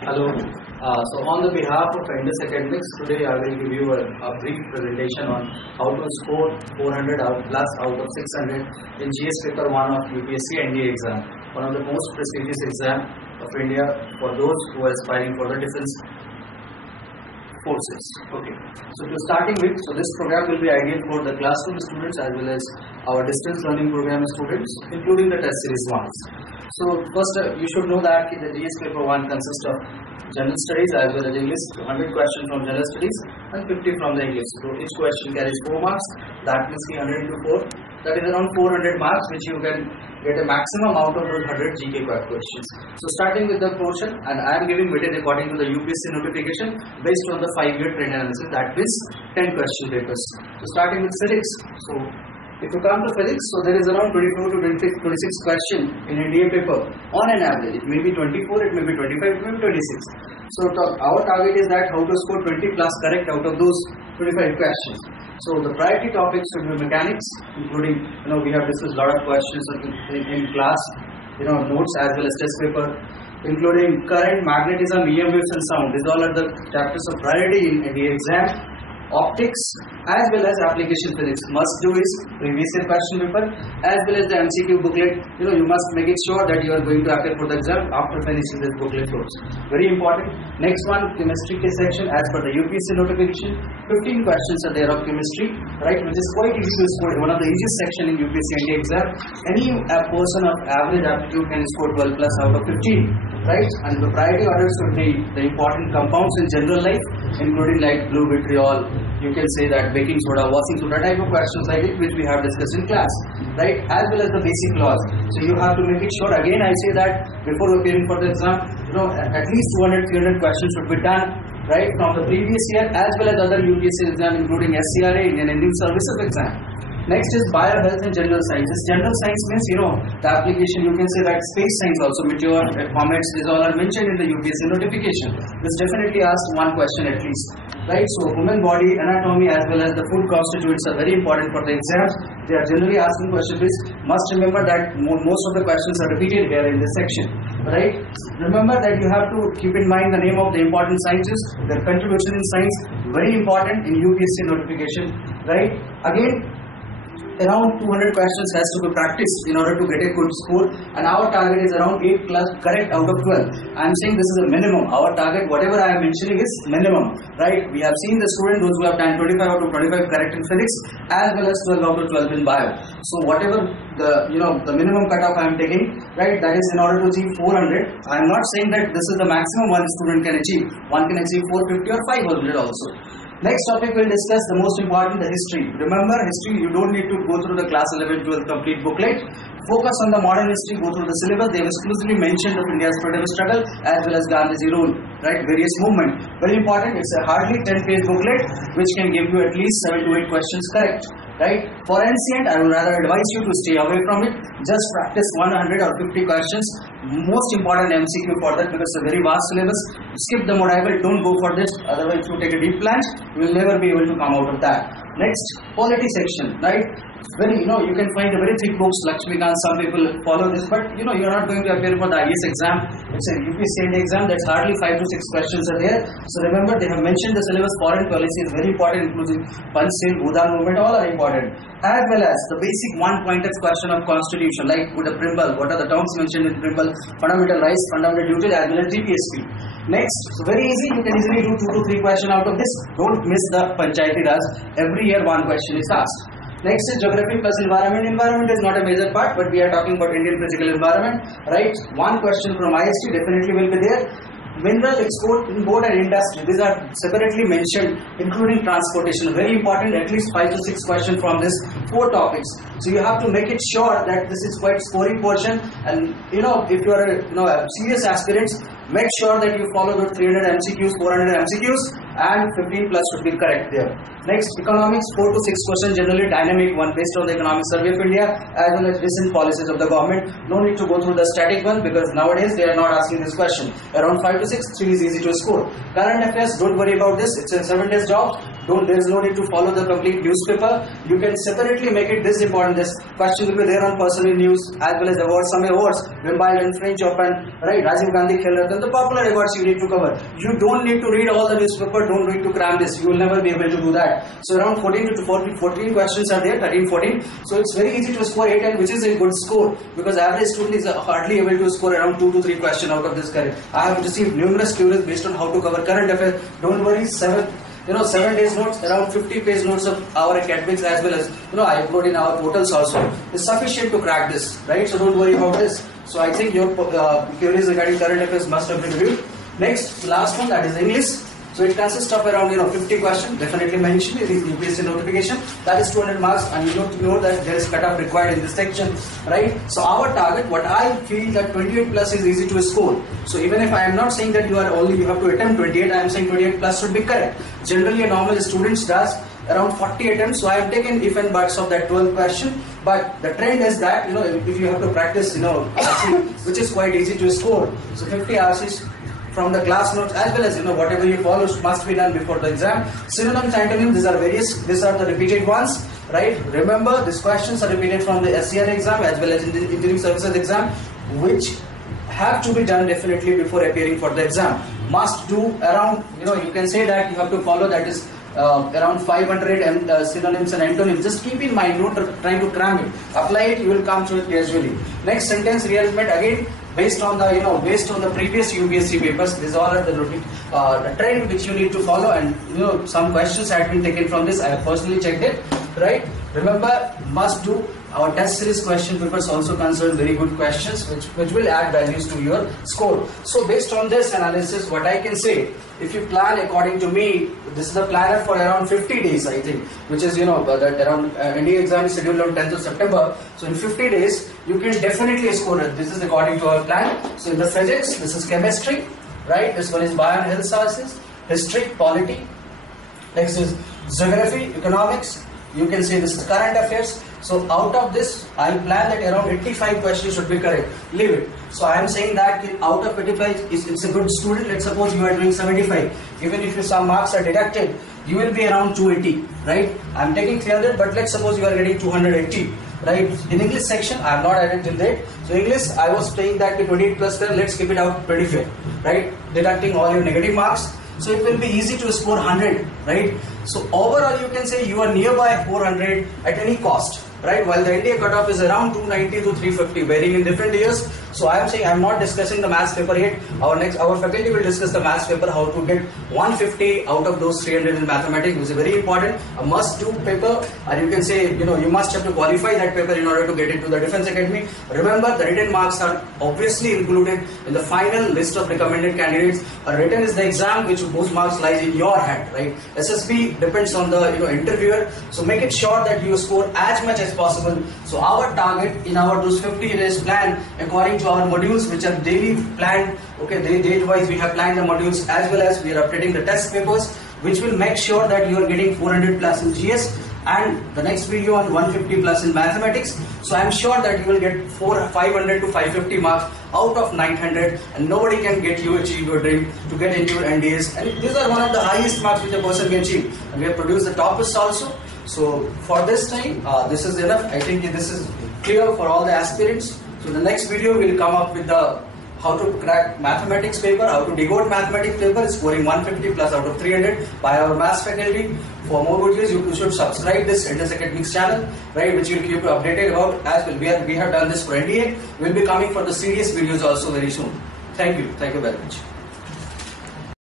Hello. So on the behalf of Indus Academics, today I will give you a brief presentation on how to score 400 plus out of 600 in GS paper 1 of UPSC NDA exam, one of the most prestigious exam of India for those who are aspiring for the defense forces. Okay. So to starting with, this program will be ideal for the classroom students as well as our distance learning program students, including the test series ones. So first, you should know that the GS paper 1 consists of general studies as well as English, 100 questions from general studies and 50 from the English. So each question carries 4 marks, that means 100 into 4. That is around 400 marks, which you can get a maximum out of those 100 GK questions. So starting with the portion, and I am giving weightage according to the UPSC notification based on the 5-year trend analysis, that is 10 question papers. So starting with physics. So if you come to physics, so there is around 24 to 26 question in NDA paper on an average. It may be 24, it may be 25, it may be 26. So our target is that how to score 20 plus correct out of those 25 questions. So the priority topics should be mechanics, including, we have discussed a lot of questions in class, notes as well as test paper, including current, magnetism, EM waves and sound. These all are the chapters of priority in NDA exam. Optics as well as application physics. Must do is previous year question paper as well as the MCQ booklet. You must make it sure that you are going to appear for the exam after finishing this booklet course. Very important. Next one, chemistry section as per the UPSC notification. 15 questions are there of chemistry, right? Which is quite easy to score. One of the easiest section in UPSC NDA exam. Any person of average aptitude can score 12 plus out of 15, right? And the priority orders should be the important compounds in general life, including like blue vitriol. You can say that baking soda, washing soda, type of questions like it which we have discussed in class, right? As well as the basic laws. So you have to make it sure. Again, I say that before appearing for the exam, at least 200-300 questions should be done, right, from the previous year as well as other UPSC exam, including SCRA, Indian Services exam. Next is bio, health and general sciences. General science means, the application, you can say that space science also, meteor, comets, these all are mentioned in the UPSC notification. This definitely asks one question at least, right? So human body, anatomy as well as the food constituents are very important for the exams. They are generally asking questions. Must remember that most of the questions are repeated here in this section, right? Remember that you have to keep in mind the name of the important scientists, their contribution in science, very important in UPSC notification, right? Again, around 200 questions has to be practiced in order to get a good score, and our target is around 8 plus correct out of 12. I am saying this is a minimum. Our target, whatever I am mentioning, is minimum, right? We have seen the students, those who have done 25 out of 25 correct in physics as well as 12 out of 12 in bio. So whatever the minimum cutoff I am taking, right, that is in order to achieve 400. I am not saying that this is the maximum one student can achieve. One can achieve 450 or 500 also. Next topic we'll discuss the most important, the history. Remember, history, you don't need to go through the class 11, 12 complete booklet. Focus on the modern history, go through the syllabus. They have exclusively mentioned of India's freedom struggle as well as Gandhiji rule, right? Various movements. Very important, it's a hardly 10-page booklet which can give you at least 7 to 8 questions correct, right? For ancient, I would rather advise you to stay away from it. Just practice 100 or 50 questions. Most important MCQ for that because it's a very vast syllabus. Skip the module, don't go for this. Otherwise, if you take a deep plunge, you will never be able to come out of that. Next, polity section, right? Very, you can find a very thick books, Lakshmikant, some people follow this, but you're not going to appear for the IAS exam. It's a UPSC exam, that's hardly 5 to 6 questions are there. So remember, they have mentioned the syllabus. Foreign policy is very important, including Panchil, Bhudan movement, all are important. As well as the basic one-pointed question of constitution, like with the preamble, what are the terms mentioned in preamble, fundamental rights, fundamental duties, as well as DPSP. Next, so very easy, you can easily do 2 to 3 questions out of this. Don't miss the Panchayati Raj. Every year one question is asked. Next is geography plus environment. Environment is not a major part, but we are talking about Indian physical environment, right? One question from IST definitely will be there. Mineral export, import and industry, these are separately mentioned, including transportation. Very important, at least 5 to 6 questions from this 4 topics. So you have to make it sure that this is quite scoring portion, and if you are a serious aspirants, make sure that you follow the 300 MCQs, 400 MCQs and 15 plus should be correct there. Next, economics, 4 to 6 questions, generally dynamic one based on the economic survey of India as well as recent policies of the government. No need to go through the static one because nowadays they are not asking this question. Around 5 to 6, 3 is easy to score. Current affairs, don't worry about this, it's a 7 days job. There is no need to follow the complete newspaper. You can separately make it this important. This question will be there on personal news as well as awards. Some awards, Wimbledon, French Open, right? Rajiv Gandhi Khel Ratna. the popular records you need to cover. You don't need to read all the newspaper, don't need to cram this. You will never be able to do that. So around 14 questions are there, 13, 14. So it's very easy to score 8, and which is a good score, because average student is hardly able to score around 2 to 3 questions out of this current. I have received numerous queries based on how to cover current affairs. Don't worry, 7 days notes, around 50-page notes of our academics, as well as I upload in our portals also, is sufficient to crack this, right? So don't worry about this. So I think your queries regarding current affairs must have been reviewed. Next, last one, that is English. So it consists of around 50 questions, definitely mentioned in the UPSC notification. That is 200 marks, and you need to know that there is cutoff required in this section, right? So our target, what I feel that 28 plus is easy to score. So even if I am not saying that you have to attempt 28, I am saying 28 plus should be correct. Generally, a normal student does around 40 attempts. So I have taken if and buts of that 12 question. But the trend is that if you have to practice, which is quite easy to score. So 50 RCs from the class notes, as well as whatever you follow must be done before the exam. Synonyms, antonyms, these are the repeated ones, right? Remember, these questions are repeated from the SCR exam as well as in the engineering services exam, which have to be done definitely before appearing for the exam. Must do around, you can say that you have to follow, that is around 500 synonyms and antonyms. Just keep in mind, don't try to cram it. Apply it, you will come to it gradually. Next, sentence rearrangement, again based on the previous UPSC papers. These all are the trend which you need to follow, and some questions had been taken from this. I have personally checked it, right? Remember, must do. Our test series question papers also concern very good questions which will add values to your score. So based on this analysis, what I can say, if you plan according to me, this is the planner for around 50 days, I think, which is that around NDA exam is scheduled on 10th of September. So in 50 days, you can definitely score it. This is according to our plan. So in the physics, this is chemistry, right? This one is bio and health sciences, history, polity. Next is geography, economics. You can say this is current affairs. So out of this, I plan that around 85 questions should be correct. Leave it. So I am saying that out of 85, it's a good student. Let's suppose you are doing 75. Even if some marks are deducted, you will be around 280, right? I am taking 300, but let's suppose you are getting 280, right? In English section, I have not added till date. So English, I was saying that 28 plus 10, let's keep it out 25, right? Deducting all your negative marks. So it will be easy to score 100, right? So overall, you can say you are nearby 400 at any cost, right? While the NDA cutoff is around 290 to 350, varying in different years. So I am saying I am not discussing the maths paper yet. Our faculty will discuss the maths paper, how to get 150 out of those 300 in mathematics, which is very important, a must-do paper. And you can say, you must have to qualify that paper in order to get into the Defence Academy. Remember, the written marks are obviously included in the final list of recommended candidates. A written is the exam whose marks lies in your hand, right? SSB depends on the interviewer. So make it sure that you score as much as possible. So our target in our those 50 days plan, according to our modules, which are daily planned, okay, date wise we have planned the modules, as well as we are updating the test papers, which will make sure that you are getting 400 plus in GS, and the next video on 150 plus in mathematics. So I am sure that you will get 500 to 550 marks out of 900, and nobody can get you achieve your dream to get into your NDAs. And these are one of the highest marks which a person can achieve. And we have produced the toppers also. So for this time, this is enough. I think this is clear for all the aspirants. So the next video will come up with the how to crack mathematics paper, how to decode mathematics paper, scoring 150 plus out of 300 by our maths faculty. For more videos, you should subscribe this Indus Academics channel, right, which will keep you updated about as well. We have done this for NDA. We will be coming for the serious videos also very soon. Thank you very much.